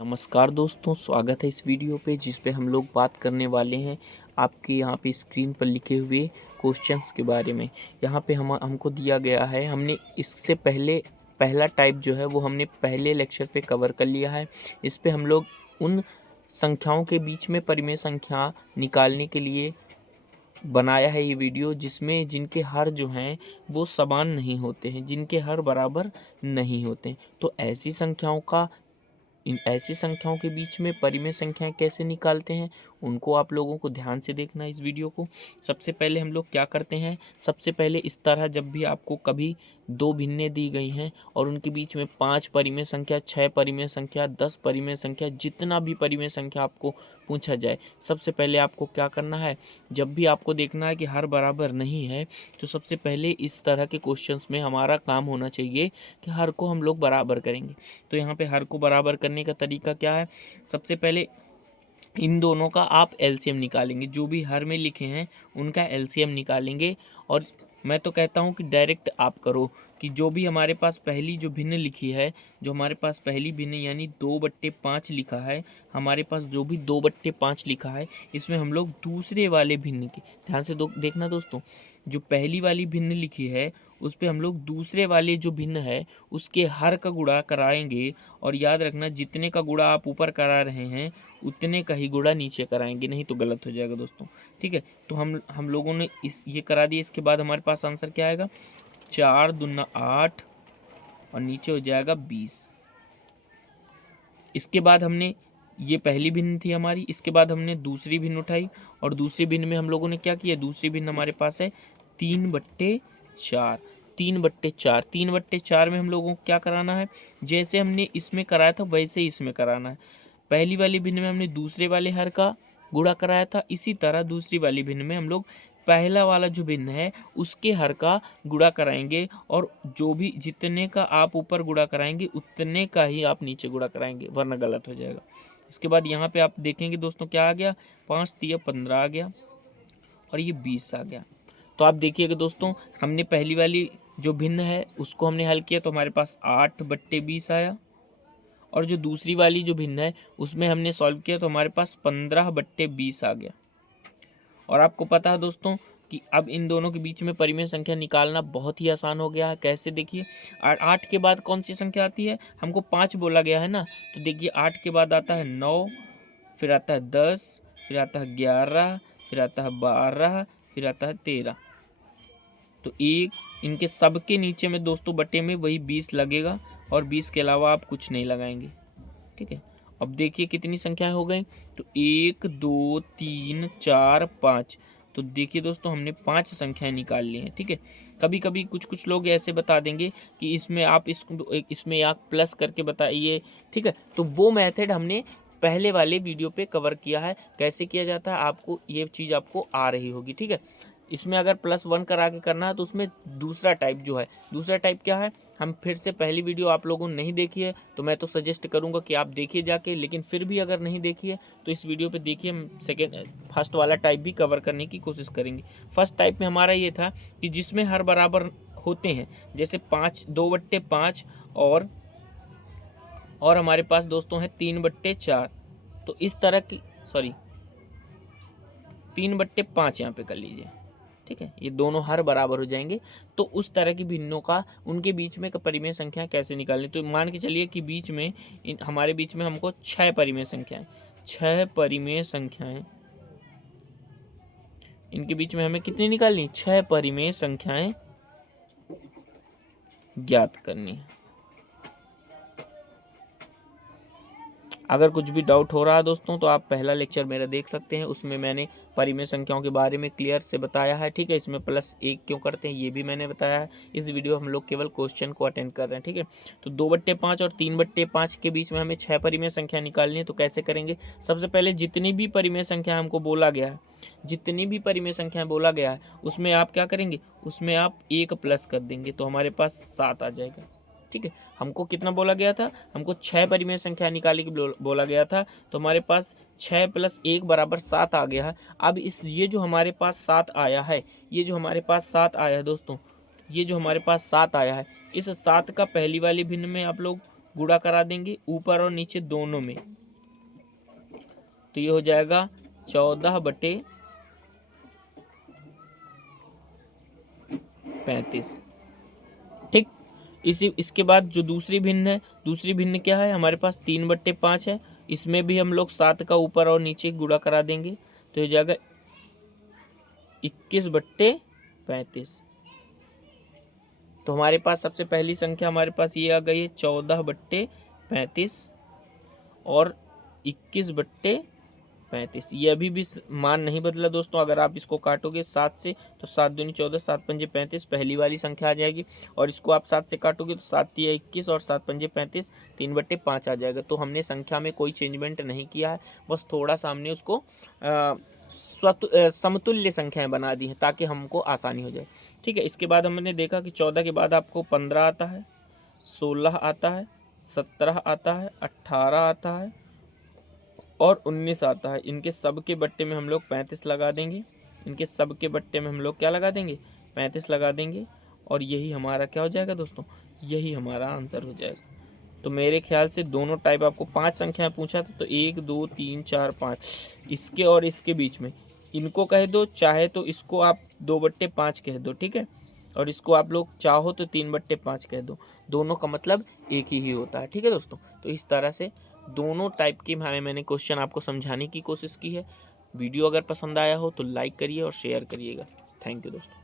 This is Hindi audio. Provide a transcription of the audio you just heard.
नमस्कार दोस्तों, स्वागत है इस वीडियो पे जिस पे हम लोग बात करने वाले हैं आपके यहाँ पे स्क्रीन पर लिखे हुए क्वेश्चंस के बारे में। यहाँ पे हमको दिया गया है, हमने इससे पहले पहला टाइप जो है वो हमने पहले लेक्चर पे कवर कर लिया है। इस पे हम लोग उन संख्याओं के बीच में परिमेय संख्या निकालने के लिए बनाया है ये वीडियो, जिसमें जिनके हर जो हैं वो समान नहीं होते हैं, जिनके हर बराबर नहीं होते हैं। तो ऐसी संख्याओं के बीच में परिमेय संख्याएं कैसे निकालते हैं, उनको आप लोगों को ध्यान से देखना है इस वीडियो को। सबसे पहले हम लोग क्या करते हैं, सबसे पहले इस तरह जब भी आपको कभी दो भिन्नें दी गई हैं और उनके बीच में 5 परिमेय संख्या, 6 परिमेय संख्या, 10 परिमेय संख्या, जितना भी परिमेय संख्या आपको पूछा जाए, सबसे पहले आपको क्या करना है, जब भी आपको देखना है कि हर बराबर नहीं है, तो सबसे पहले इस तरह के क्वेश्चंस में हमारा काम होना चाहिए कि हर को हम लोग बराबर करेंगे। तो यहाँ पे हर को बराबर करने का तरीका क्या है, सबसे पहले इन दोनों का आप एलसीएम निकालेंगे, जो भी हर में लिखे हैं उनका एलसीएम निकालेंगे। और मैं तो कहता हूँ कि डायरेक्ट आप करो कि जो भी हमारे पास पहली जो भिन्न लिखी है, जो हमारे पास पहली भिन्न यानी 2/5 लिखा है, हमारे पास जो भी 2/5 लिखा है, इसमें हम लोग दूसरे वाले भिन्न के ध्यान से देखना दोस्तों, जो पहली वाली भिन्न लिखी है उस पे हम लोग दूसरे वाले जो भिन्न है उसके हर का गुणा कराएंगे। और याद रखना, जितने का गुणा आप ऊपर करा रहे हैं उतने का ही गुणा नीचे कराएंगे, नहीं तो गलत हो जाएगा दोस्तों। ठीक है, तो हम लोगों ने ये करा दिया। इसके बाद हमारे पास आंसर क्या आएगा, 4 दूना 8 और नीचे हो जाएगा 20। इसके बाद हमने, ये पहली भिन्न थी हमारी, इसके बाद हमने दूसरी भिन्न उठाई और दूसरी भिन्न में हम लोगों ने क्या किया, दूसरी भिन्न हमारे पास है 3/4। 3/4, 3/4 में हम लोगों को क्या कराना है, जैसे हमने इसमें कराया था वैसे ही इसमें कराना है। पहली वाली भिन्न में हमने दूसरे वाले हर का गुणा कराया था, इसी तरह दूसरी वाली भिन्न में हम लोग पहला वाला जो भिन्न है उसके हर का गुणा कराएंगे। और जो भी जितने का आप ऊपर गुणा कराएंगे उतने का ही आप नीचे गुणा कराएंगे, वरना गलत हो जाएगा। इसके बाद यहाँ पे आप देखेंगे दोस्तों क्या आ गया, 5 तिया 15 आ गया और ये 20 आ गया। तो आप देखिएगा दोस्तों, हमने पहली वाली जो भिन्न है उसको हमने हल किया तो हमारे पास 8/20 आया, और जो दूसरी वाली जो भिन्न है उसमें हमने सॉल्व किया तो हमारे पास 15/20 आ गया। और आपको पता है दोस्तों कि अब इन दोनों के बीच में परिमेय संख्या निकालना बहुत ही आसान हो गया है। कैसे, देखिए 8 के बाद कौन सी संख्या आती है, हमको 5 बोला गया है ना, तो देखिए 8 के बाद आता है 9, फिर आता है 10, फिर आता है 11, फिर आता है 12, फिर आता है 13। तो एक इनके सबके नीचे में दोस्तों बटे में वही 20 लगेगा और 20 के अलावा आप कुछ नहीं लगाएंगे। ठीक है, अब देखिए कितनी संख्याएं हो गई, तो 1 2 3 4 5। तो देखिए दोस्तों, हमने 5 संख्याएं निकाल ली हैं। ठीक है, कभी कभी कुछ लोग ऐसे बता देंगे कि इसमें आप इसमें आप प्लस करके बताइए। ठीक है, तो वो मेथड हमने पहले वाले वीडियो पे कवर किया है, कैसे किया जाता है आपको ये चीज़ आपको आ रही होगी। ठीक है, इसमें अगर +1 करा के करना है तो उसमें दूसरा टाइप जो है, दूसरा टाइप क्या है, हम फिर से पहली वीडियो आप लोगों ने नहीं देखी है तो मैं तो सजेस्ट करूंगा कि आप देखिए जाके, लेकिन फिर भी अगर नहीं देखी है तो इस वीडियो पे देखिए, हम फर्स्ट वाला टाइप भी कवर करने की कोशिश करेंगे। फर्स्ट टाइप में हमारा ये था कि जिसमें हर बराबर होते हैं, जैसे 2/5 और हमारे पास दोस्तों है 3/4। तो इस तरह की, सॉरी 3/5 यहाँ पे कर लीजिए। ठीक है, ये दोनों हर बराबर हो जाएंगे। तो उस तरह की भिन्नों का उनके बीच में परिमेय संख्या कैसे निकालनी, तो मान के चलिए कि बीच में हमारे बीच में हमको 6 परिमेय संख्याएं, इनके बीच में हमें कितनी निकालनी, 6 परिमेय संख्याएं ज्ञात करनी है। अगर कुछ भी डाउट हो रहा है दोस्तों तो आप पहला लेक्चर मेरा देख सकते हैं, उसमें मैंने परिमेय संख्याओं के बारे में क्लियर से बताया है। ठीक है, इसमें +1 क्यों करते हैं ये भी मैंने बताया है। इस वीडियो हम लोग केवल क्वेश्चन को अटेंड कर रहे हैं। ठीक है, तो 2/5 और 3/5 के बीच में हमें 6 परिमेय संख्या निकालनी है। तो कैसे करेंगे, सबसे पहले जितनी भी परिमेय संख्या हमको बोला गया है, जितनी भी परिमेय संख्या बोला गया है उसमें आप क्या करेंगे, उसमें आप 1 प्लस कर देंगे तो हमारे पास 7 आ जाएगा। ठीक है, हमको कितना बोला गया था, हमको 6 परिमेय संख्या निकालने की बोला गया था, तो हमारे पास 6 + 1 = 7 आ गया है। अब ये जो हमारे पास 7 आया है, ये जो हमारे पास 7 आया है दोस्तों, ये जो हमारे पास 7 आया है, इस 7 का पहली वाली भिन्न में आप लोग गुणा करा देंगे ऊपर और नीचे दोनों में, तो ये हो जाएगा 14/35। ठीक, इसके बाद जो दूसरी भिन्न है, दूसरी भिन्न क्या है हमारे पास 3/5 है, इसमें भी हम लोग 7 का ऊपर और नीचे गुणा करा देंगे, तो हो जाएगा 21/35। तो हमारे पास सबसे पहली संख्या हमारे पास ये आ गई है 14/35 और 21/35। ये अभी भी मान नहीं बदला दोस्तों। अगर आप इसको काटोगे 7 से तो 7 दूनी 14, 7 पंजे 35 पहली वाली संख्या आ जाएगी, और इसको आप 7 से काटोगे तो 7 तिया 21 और 7 पंजे 35, 3/5 आ जाएगा। तो हमने संख्या में कोई चेंजमेंट नहीं किया है, बस थोड़ा सा हमने उसको समतुल्य संख्याएं बना दी हैं ताकि हमको आसानी हो जाए। ठीक है, इसके बाद हमने देखा कि 14 के बाद आपको 15 आता है, 16 आता है, 17 आता है, 18 आता है और 19 आता है। इनके सब के बट्टे में हम लोग 35 लगा देंगे, इनके सब के बट्टे में हम लोग क्या लगा देंगे, 35 लगा देंगे, और यही हमारा क्या हो जाएगा दोस्तों, यही हमारा आंसर हो जाएगा। तो मेरे ख्याल से दोनों टाइप आपको 5 संख्याएं पूछा था, तो 1 2 3 4 5 इसके और इसके बीच में इनको कह दो, चाहे तो इसको आप 2/5 कह दो, ठीक है, और इसको आप लोग चाहो तो 3/5 कह दो, दोनों का मतलब एक ही होता है। ठीक है दोस्तों, तो इस तरह से दोनों टाइप के मैंने क्वेश्चन आपको समझाने की कोशिश की है। वीडियो अगर पसंद आया हो तो लाइक करिए और शेयर करिएगा। थैंक यू दोस्तों।